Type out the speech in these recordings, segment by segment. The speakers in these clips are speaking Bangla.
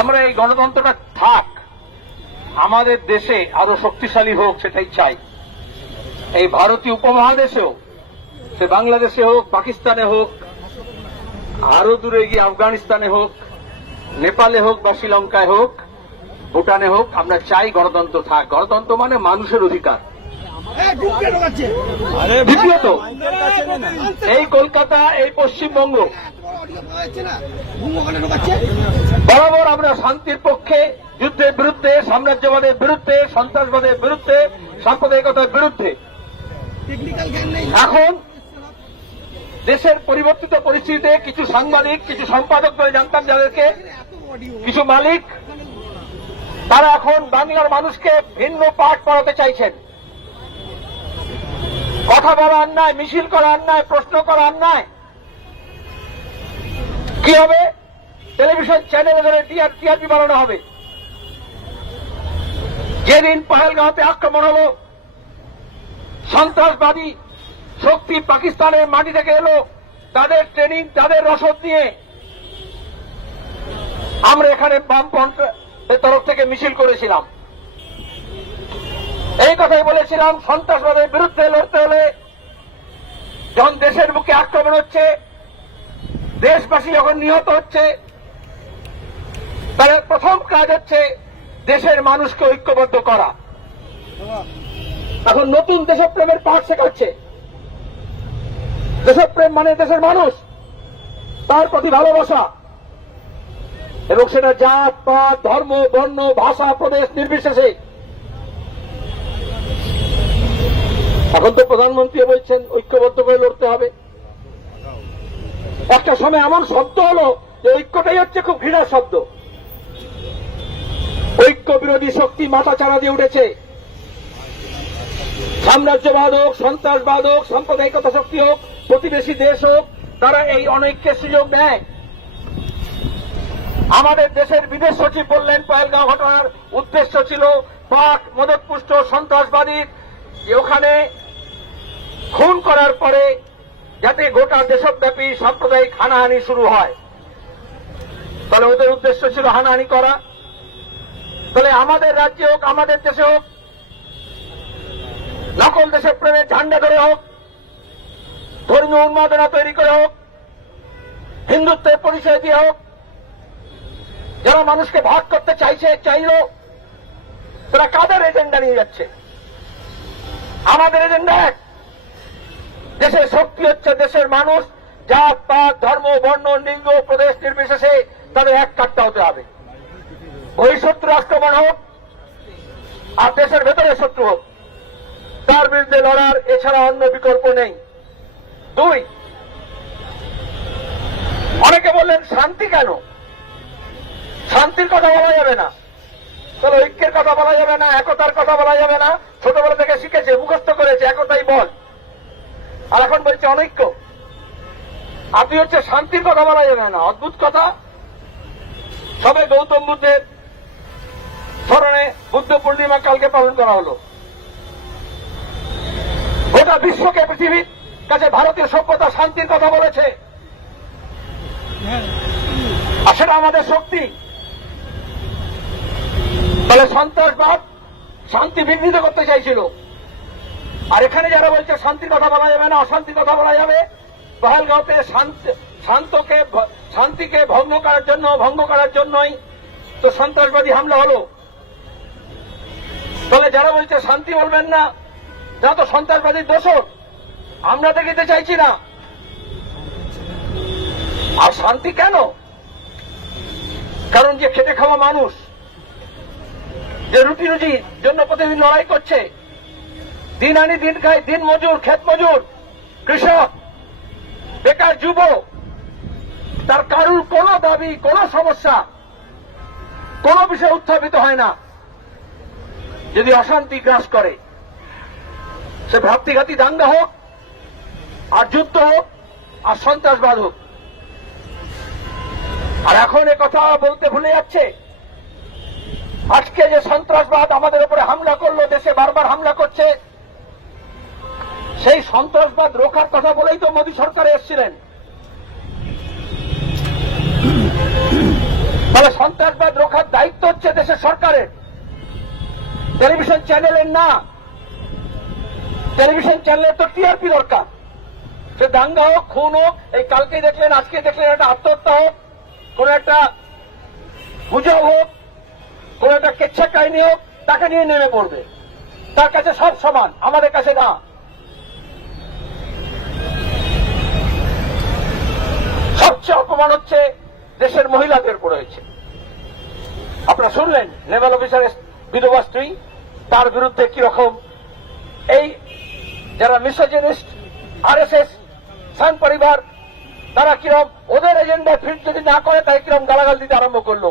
আমরা এই গণতন্ত্রটা থাক, আমাদের দেশে আরও শক্তিশালী হোক, সেটাই চাই। এই ভারতীয় উপমহাদেশেও সে বাংলাদেশে হোক, পাকিস্তানে হোক, আরও দূরে গিয়ে আফগানিস্তানে হোক, নেপালে হোক বা শ্রীলঙ্কায় হোক, ভুটানে হোক, আমরা চাই গণতন্ত্র থাক। গণতন্ত্র মানে মানুষের অধিকার। দ্বিতীয়ত এই কলকাতা এই পশ্চিমবঙ্গ বরাবর আমরা শান্তির পক্ষে যুদ্ধের বিরুদ্ধে সাম্রাজ্যবাদের বিরুদ্ধে সন্ত্রাসবাদের বিরুদ্ধে সাম্প্রদায়িকতার বিরুদ্ধে। এখন দেশের পরিবর্তিত পরিস্থিতিতে কিছু সাংবাদিক কিছু সম্পাদক বলে জানতাম যাদেরকে কিছু মালিক তারা এখন বাংলার মানুষকে ভিন্ন পাঠ পড়াতে চাইছেন। কথা বলা অন্যায় মিছিল করা অন্যায় প্রশ্ন করা অন্যায় কি হবে? টেলিভিশন চ্যানেলে ধরে টিআরপি বানানো হবে। যেদিন পাহেলগাঁওতে আক্রমণ হল, সন্ত্রাসবাদী শক্তি পাকিস্তানের মাটি থেকে এলো, তাদের ট্রেনিং তাদের রসদ নিয়ে। আমরা এখানে বামপন্থের তরফ থেকে মিছিল করেছিলাম। এই কথাই বলেছিলাম, সন্ত্রাসবাদের বিরুদ্ধে যখন দেশের বুকে আক্রমণ হচ্ছে, দেশবাসী যখন নিহত হচ্ছে, তাহলে প্রথম কাজ হচ্ছে দেশের মানুষকে ঐক্যবদ্ধ করা। এখন নতুন দেশপ্রেমের পাঠ শেখাচ্ছে। দেশপ্রেম মানে দেশের মানুষ, তার প্রতি ভালোবাসা। এবং সেটা জাত, পাত, ধর্ম, বর্ণ, ভাষা, প্রদেশ, নির্বিশেষে এখন তো প্রধানমন্ত্রী বলছেন ঐক্যবদ্ধ করে লড়তে হবে। একটা সময় এমন শব্দ হলো যে ঐক্যটাই হচ্ছে খুব ঘৃণার শব্দ। ঐক্য বিরোধী শক্তি মাথা চাড়া দিয়ে উঠেছে। সাম্রাজ্যবাদ হোক, সন্ত্রাসবাদ হোক, সাম্প্রদায়িকতা শক্তি হোক, প্রতিবেশী দেশ হোক, তারা এই অনৈক্যের সুযোগ নেয় আমাদের দেশের বিদেশ সচিব বললেন, পয়েলগাঁও ঘটনার উদ্দেশ্য ছিল পাক, মদতপুষ্ট সন্ত্রাসবাদীর ওখানে খুন করার পরে যাতে গোটা দেশব্যাপী সাম্প্রদায়িক হানাহানি শুরু হয়। তাহলে ওদের উদ্দেশ্য ছিল হানাহানি করা। তাহলে আমাদের রাজ্যে হোক, আমাদের দেশে হোক, নকল দেশের প্রেমের ঝান্ডা ধরে হোক, ধর্মীয় উন্মাদনা তৈরি করে হোক, হিন্দুত্বের পরিচয় দিয়ে হোক, যারা মানুষকে ভাগ করতে চাইছে, চাইল, তারা কাদের এজেন্ডা নিয়ে যাচ্ছে? আমাদের এজেন্ডা এক। দেশের শক্তি হচ্ছে দেশের মানুষ, জাত, পাত, ধর্ম, বর্ণ, লিঙ্গ, প্রদেশ নির্বিশেষে তাদের এক কাটটা হতে হবে। ওই শত্রু আক্রমণ হোক, আর দেশের ভেতরে শত্রু হোক, তার বিরুদ্ধে লড়ার এছাড়া অন্য বিকল্প নেই। দুই, অনেকে বললেন, শান্তি কেন? শান্তির কথা বলা যাবে না। তাহলে ঐক্যের কথা বলা যাবে না, একতার কথা বলা যাবে না ছোটবেলা থেকে শিখেছে মুখস্থ করেছে একতাই বল আর বলছে অনৈক্য। আপনি হচ্ছে শান্তির কথা বলা যাবে না, অদ্ভুত কথা। সবে গৌতম বুদ্ধের স্মরণে বুদ্ধ পূর্ণিমা কালকে পালন করা হলো। গোটা বিশ্বকে পৃথিবীর কাছে ভারতীয় সভ্যতা শান্তির কথা বলেছে। আর সেটা আমাদের শক্তি। তাহলে সন্ত্রাসবাদ শান্তি বিঘ্নিত করতে চাইছিল। আর এখানে যারা বলছে, শান্তির কথা বলা যাবে না, অশান্তির কথা বলা যাবে, পহেলগাঁওতে শান্তকে শান্তিকে ভঙ্গ করার জন্য, ভঙ্গ করার জন্যই তো সন্ত্রাসবাদী হামলা হলো। তাহলে যারা বলছে, শান্তি বলবেন না যা তো সন্ত্রাসবাদীর দোষর আমরা দেখিতে চাইছি না। আর শান্তি কেন? কারণ যে খেটে খাওয়া মানুষ, যে রুটি রুজির জন্য প্রতিদিন লড়াই করছে দিন আনি, দিন খায় দিন মজুর, ক্ষেত মজুর। কৃষক, বেকার যুব, তার কারুর কোন দাবি, কোন সমস্যা, কোন বিষয় উত্থাপিত হয় না। যদি অশান্তি গ্রাস করে, সে ভ্রাতৃঘাতী দাঙ্গা হোক, আর যুদ্ধ হোক, আর সন্ত্রাসবাদ হোক। আর এখন এ কথা বলতে ভুলে যাচ্ছে। আজকে যে সন্ত্রাসবাদ আমাদের উপরে হামলা করল, দেশে বারবার হামলা করছে সেই সন্ত্রাসবাদ রোখার কথা বলেই তো মোদী সরকারে এসেছিলেন। তাহলে সন্ত্রাসবাদ রোখার দায়িত্ব হচ্ছে দেশের সরকারের। টেলিভিশন চ্যানেলের না। টেলিভিশন চ্যানেলের তো টিআরপি দরকার। সে দাঙ্গা হোক, খুন হোক, এই কালকে দেখলেন আজকে দেখলেন একটা আত্মহত্যা হোক, কোন একটা গুজব হোক, কোন একটা কেচ্ছা কাহিনী হোক, তাকে নিয়ে নেমে পড়বে। তার কাছে সব সমান, আমাদের কাছে না। সবচেয়ে অপমান হচ্ছে দেশের মহিলাদের উপর হয়েছে। আপনারা শুনলেন নেভাল অফিসারের বিধবা স্ত্রী, তার বিরুদ্ধে কীরকম এই যারা মিসোজেনিস্ট আর এস এস সান পরিবার, তারা কিরম ওদের এজেন্ডা ফিট যদি না করে, তাই কিরম গালাগাল দিতে আরম্ভ করল।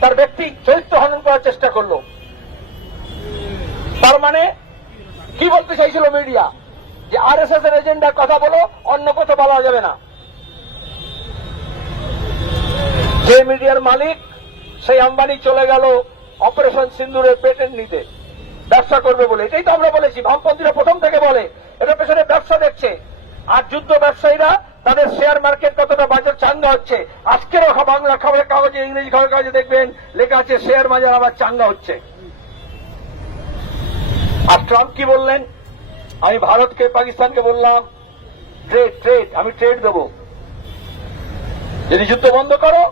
তার ব্যক্তি চরিত্র হনন করার চেষ্টা করল। তার মানে কি বলতে চাইছিল মিডিয়া যে আর এস এস এর এজেন্ডার কথা বলো, অন্য কথা বলা যাবে না। যে মিডিয়ার মালিক, সেই আম্বানি চলে গেল অপারেশন সিন্দুরের পেটেন্ট নিতে। ব্যবসা করবে বলে। এটাই তো আমরা বলেছি, বামপন্থীরা প্রথম থেকে বলে। এটা পেছনে ব্যবসা দেখছে। আর যুদ্ধ ব্যবসায়ীরা তাদের শেয়ার মার্কেট কতটা বাজার চাঙ্গা হচ্ছে। আজকেরও বাংলা খবরের কাগজে, ইংরেজি খবরের কাগজে দেখবেন, লেখা আছে শেয়ার বাজার আবার চাঙ্গা হচ্ছে। আর ট্রাম্প কি বললেন? আমি ভারতকে, পাকিস্তানকে বললাম ট্রেড ট্রেড আমি ট্রেড দেবো। যদি যুদ্ধ বন্ধ করো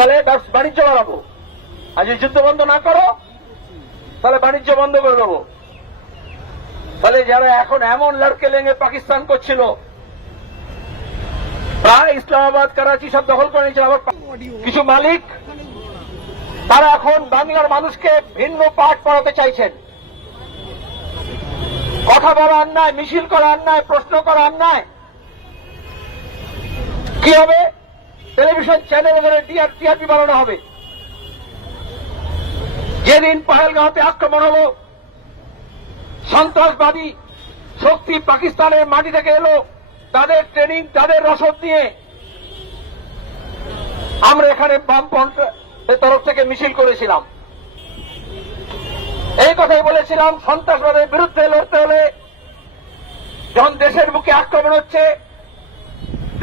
তাহলে ব্যবস- বাণিজ্য বাড়াবো। আর যদি যুদ্ধ বন্ধ না করো, তাহলে বাণিজ্য বন্ধ করে দেবো। তাহলে যারা এখন এমন লড়কে লেগে পাকিস্তান করছিল, প্রায় ইসলামাবাদ, করাচি সব দখল করে নিয়েছিল। আবার কিছু মালিক, তারা এখন বাংলার মানুষকে ভিন্ন পাঠ পড়াতে চাইছেন। কথা বলা অন্যায়, মিছিল করা অন্যায়, প্রশ্ন করা অন্যায়। কি হবে? টেলিভিশন চ্যানেল টিআর টিআরপি বানানো হবে। যেদিন পাহেলগাঁওতে আক্রমণ হলো, সন্ত্রাসবাদী শক্তি পাকিস্তানের মাটি থেকে এলো, তাদের ট্রেনিং তাদের রসদ নিয়ে আমরা এখানে বামপন্থের তরফ থেকে মিছিল করেছিলাম। এই কথাই বলেছিলাম, সন্ত্রাসবাদের বিরুদ্ধে লড়তে হলে যখন দেশের মুখে আক্রমণ হচ্ছে,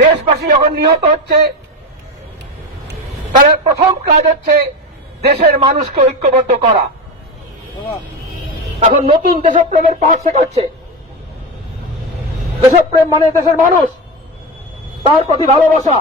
দেশবাসী যখন নিহত হচ্ছে তাহলে প্রথম কাজ হচ্ছে দেশের মানুষকে ঐক্যবদ্ধ করা। এখন নতুন দেশপ্রেমের পাঠ শেখাচ্ছে। দেশপ্রেম মানে দেশের মানুষ, তার প্রতি ভালোবাসা।